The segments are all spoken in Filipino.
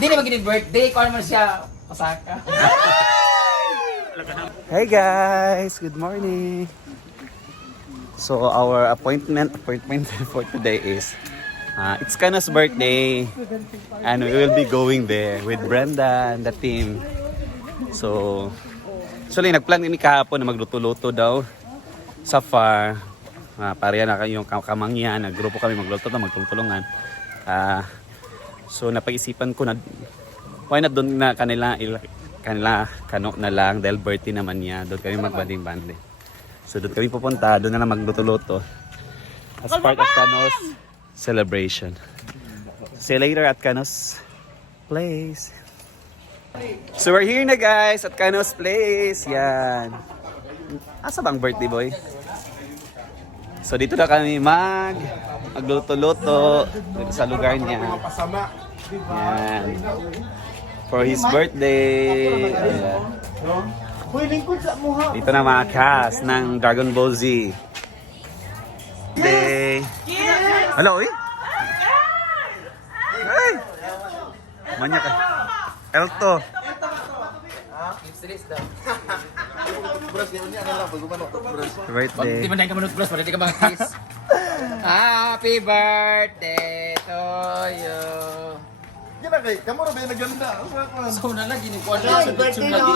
Hindi naman gini birthday, kung naman siya pasaka. Hey guys, good morning. So our appointment for today is it's Kano's birthday and we will be going there with Brenda and the team. So actually nagplan kami kahapon na magluto-luto daw sa far. Pareha na kayong kamangyan, naggrupo kami magluto na magtulungan. So napag-isipan ko na why not doon na kanila Kano na lang dahil birthday naman niya. Doon kami magbanding-banding. So doon kami pupunta, doon na lang magluto-luto as part of Kano's celebration. See you later at Kano's place. So we're here na guys at Kano's place. Yan. Asa bang birthday boy? So dito na kami magluto-luto sa lugar niya. Yan. For his birthday. Dito na mga cast ng Dragon Ball Z. Birthday. Hello, eh? Hey! Manya ka. Elto. Birthday. Di man tayo kamanot bros, para di ka mag-kiss. Happy birthday to you. Gila kay, kamu rin ba yung naganda? So na lang, ginikuha na sa lechon lagi.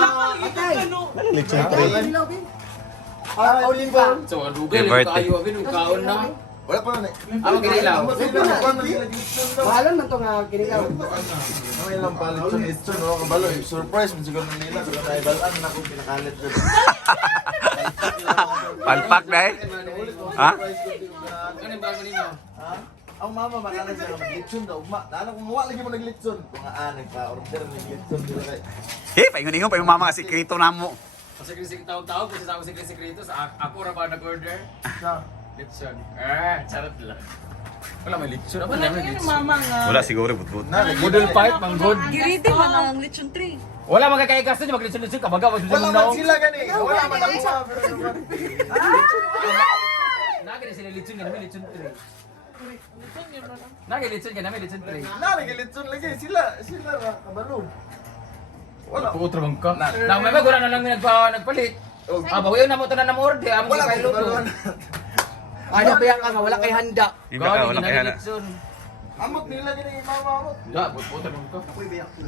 Pauling ba? So, adugal yung kayo, abin yung kaon na. Wala pa na. Ako ginilaw. Mahalan man to nga kinilaw. Ang ilang palit sa lechon, no? Kabalo, surprise mo siguro nila. Siguro na ibalaan na kung pinakalit ko. Palpak na eh. Ha? Ano yung bago ninyo? Ang mama, makala siya mag-lechon daw. Naanak kung wala lagi mo nag-lechon. Kung nagpa-order ng-lechon. Paingon-ingon pa yung mama kasi krito na mo. Pasigri-sigri taon-taon, kasi sa ako sigri-sigri ito, ako ra ba nag-order? Lechon. Charot lang. Wala may lechon. Apa naman lechon? Wala siguro but-but. Model fight, manggod. Giriti man ang lechon 3. Wala magkakaigas na mag-lechon-lechon. Kabaga, mag-lechon Wala mong man naong. sila gani. Wala man ako sa... Nagin sila lechon, ganun may lechon 3. Nagin lechon, ganun may lechon 3. Nalagay-lechon lagi. Sila ra, kabalo. Wala. Putra bang ka? Nang may magura na lang nagpalit. Bawiyo na mo ito na namorde. Amo Wala kay ko luto. kabaluan. Ano ba yan nga wala kay handa. Wala kaya na. Amot nila gani, mama amot. Da, putra bang ka?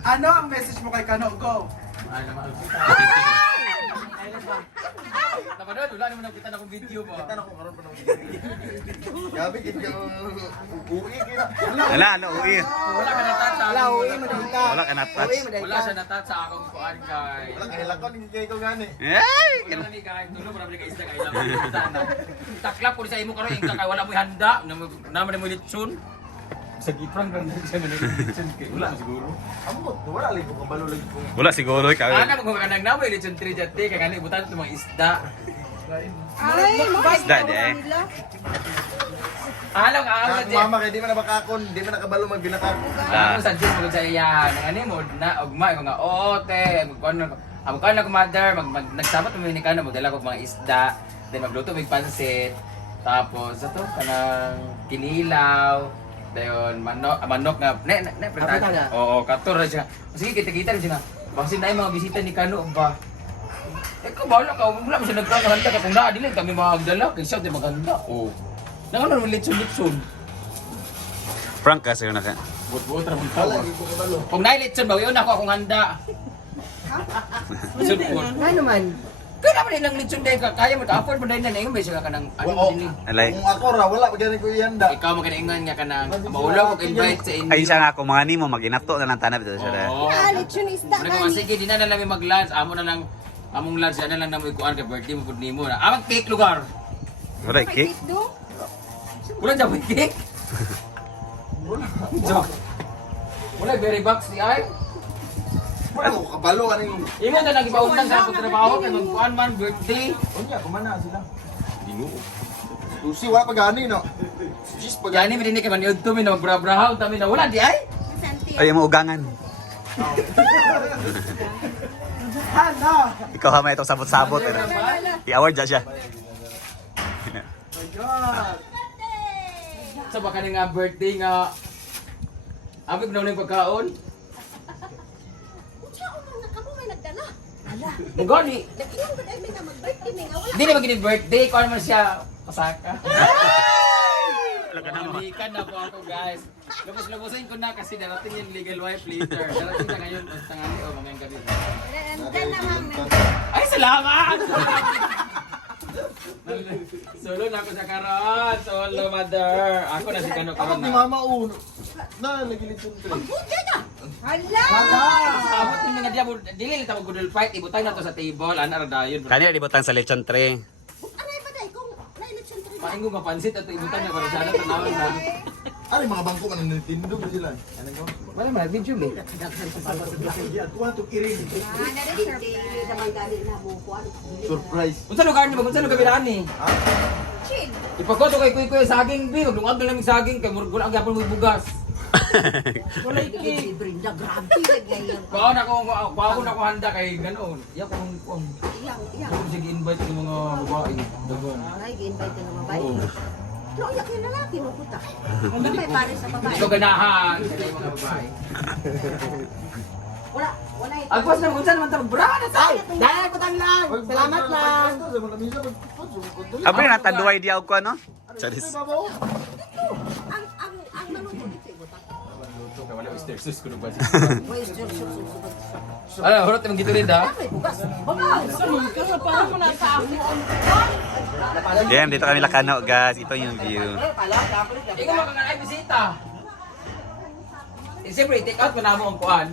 Ano ang message mo kay Kano? Go! Ay, naman. Napanood, wala naman nakita na akong video ba? Kita na ko karon pa nang gabi kit ka uwi kina. Wala, uwi. Wala ka natata. Wala, uwi mo na ita. Wala ka na-touch. Uwi mo na Wala ita. siya natat sa akong kuan guys. Wala kay lakon ni kay ko gani. Ay! Wala ni guys, tulo para balik isda kay lang. Taklap ko sa imo karon ingka kay wala mo handa, naman mo lechon. Sa giprang kan siya nga lechon kay wala siguro. Amot, wala lagi ko kabalo lagi ko. Wala siguro ikaw. Ana mo kanang namoy lechon 3 jate kay gani butan to mga isda. Ay, Isda di eh. Alam nga ako Ang mama kay di man nakakon, di man nakabalo magbinakak. Ano sa din mo sa iya, nang ani mo na ugma ko nga oo te, magkuan ako kan ako mother, nagsabat mo ni kana magdala ko mga isda, then magluto mig pansit. Tapos ato kanang kinilaw, dayon manok nga Apritada. Oo, kator ra siya. Sige kita-kita rin siya. Basin na yung mga bisita ni Kano ba? Ikaw bahala ka, wala mo siya nagkakahanda ka kung naadilin kami magdala, kaya siya di maganda. Oo. Nang ano naman lechon-lechon. Frank kasi yun na ka. Buot-buot ra mong Wala tawa. lagi ko kabalo. Kung nailitson ba, yun ako akong handa. Sulpon. Ano man? Kaya naman nilang lechon dahil kaya mo ta-afford mo dahil na ngayon ba siya ka ng ano Oo. din eh. Alay. Kung ako ra wala pa gani ko ihanda. Ikaw magkanaingan nga ka ng maulaw ko invite sa inyo. Ay siya nga kung mga nimo maginato na lang tanap ito siya. Oo. lechon isda Ano ko sige, di na namin mag-lunch. Amo na lang, among lunch, yan na lang namin ikuan kay birthday mo pud nimo na. Amang cake lugar. Wala cake. Wala dyan may cake. Joke. Wala, very box di ay. Wala ko kabalo aning. Imo na lang ipaundan sa akong trabaho kay magkuan man birthday. Unya kumana sila. Dingo. Lucy wala pa gani no. Jis pa Gani mi dinhi kay maniud to mi na magbrabrahaw tami na wala di ay. Ay mo ugangan. Ano? Ikaw ha may itong sabot-sabot. I-award dyan siya. Sa baka nga birthday nga amig na yung pagkaon. ala. Ala. Mugani. Nakiyan ba dahil may na mag-birthday may nga wala. Hindi naman gini birthday, kung naman siya pasaka. Balikan na po ako guys. Lubos-lubosin ko na kasi darating yung legal wife later. Darating na ngayon, basta nga o mga gabi. Diyan na ma'am. Ay, salamat! Solo na ako sa karon. Solo, mother. Ako na si Kano Ako karon ni na. mama uno. Na lagi lechon 3. Buti na. Hala. Abot yung mga diabo. Dili lang tawag good fight. Ibutay na to sa table. Ana ra dayon. Kanina libutang sa lechon 3. Anay pa dahil kung na-election 3. Painggo mapansit at ibutay na para sana tanawin na. Ari mga bangko man ang Nintendo ba sila? Ano ko? Wala man video me. Surprise. Unsa lugar ni? Unsa lugar birani? Ha? Chill. Ipagoto kay kuy saging bi. Maglungag na lang saging kay murag ang gyapon mo bugas. Wala iki. Brinda, grabe. Ganyan. Kuha na ko handa kay ganoon. Iya ko kung Iyang. sige invite ng mga babae. Dagon. Ay, gi-invite ng mga babae. No, yak yung lalaki mo puta. Ano may pare sa babae? Ito ganahan sa mga babae. Wala ito. Agwas na unsa man ta bra na sa. Dahil ko lang. Salamat lang. Sa mga misa pag Abre na taduay di ako ano? Charis. Ang malungkot ito, ibutak. Wala oyster sauce ko ba. Why is your Ala, horot imong gito rin da. bukas. Bukas. Parang mo na sa ako. Yan, dito kami Lakano guys. Ito yung view. Ikaw mga ay bisita. Siyempre, take out mo na mo ang kuan.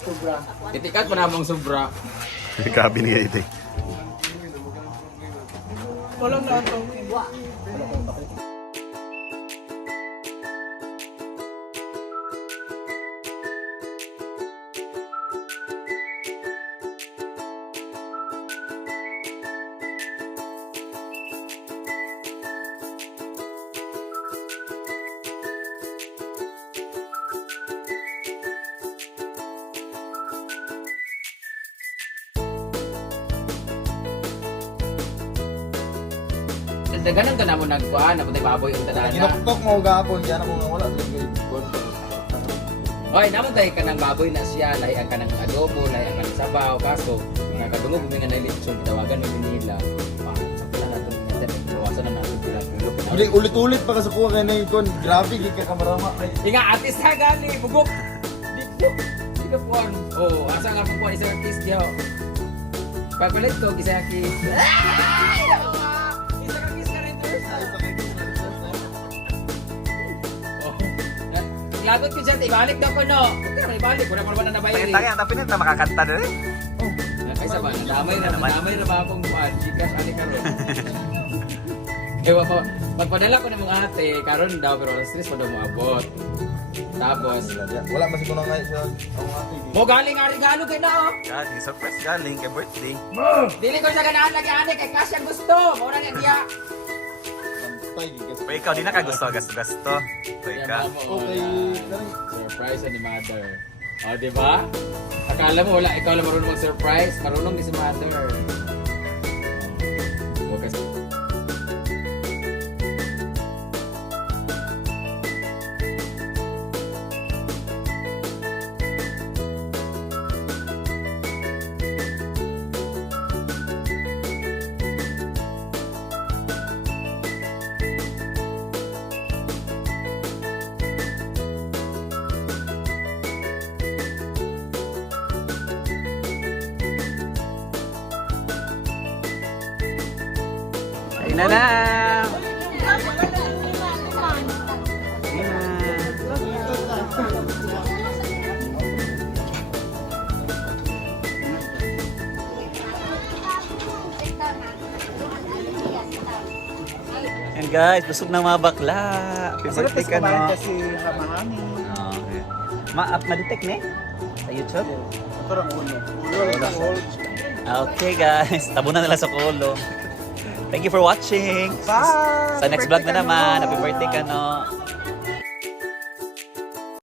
Sobra. I-take out mo na mo ang sobra. Gabi niya ito. Walang na ito. Daganan ka na mo nagkuan, napatay baboy ang tadana. Ginoktok mo gapon diyan ako nga wala lagi kon. Oy, namatay ka ng baboy na siya, lahi ang ka ng adobo, lahi ang ka ng sabaw, kaso nakadungog mo nga na lechon, tawagan mo nila. Sa pala na itong minsan, bawasan na natin sila. Ulit-ulit pa ka sa kuha kay na kon. Grabe gid ka kamarama. Inga, artist ha gali, bugok. Dito, dito puan. Oh, asa nga po puan, isang artist diyo. Pagpalit ko, isang artist. Isang artist ka rin, Durs. Lagot ko dyan, ibalik daw ko, no? Huwag ka naman ibalik, wala pa naman na nabayari. Tangan, tapi na makakanta doon eh. Kaysa ba, nadamay na ba akong buwan, Gcash, ali ka rin. Ewa po, pagpadala ko ng mga ate, karon daw, pero alas 3 pa daw mo abot. Tapos, Wala man siguro nga sa ang ate. mo galing ang regalo kay na, oh. Galing, surprise galing kay birthday. Dili ko siya ganahan lagi, ate, kay Cash ang gusto. Mauna niya diya. Tay gigas. Pero ikaw, di na ka gusto gasto-gasto. So ikaw. Okay. Surprise ni mother. O, di ba? Akala mo wala, ikaw lang marunong mag-surprise. Marunong din si mother. Huwag kasi. Kain na na! And guys, busog na mga bakla. Happy birthday ka no. Kasi ramahani. Okay. Ma-detect ni? Sa YouTube? Ito lang ulo. Okay guys, tabunan nila sa kulo. Thank you for watching. Bye! Sa next vlog na naman. Happy birthday ka no.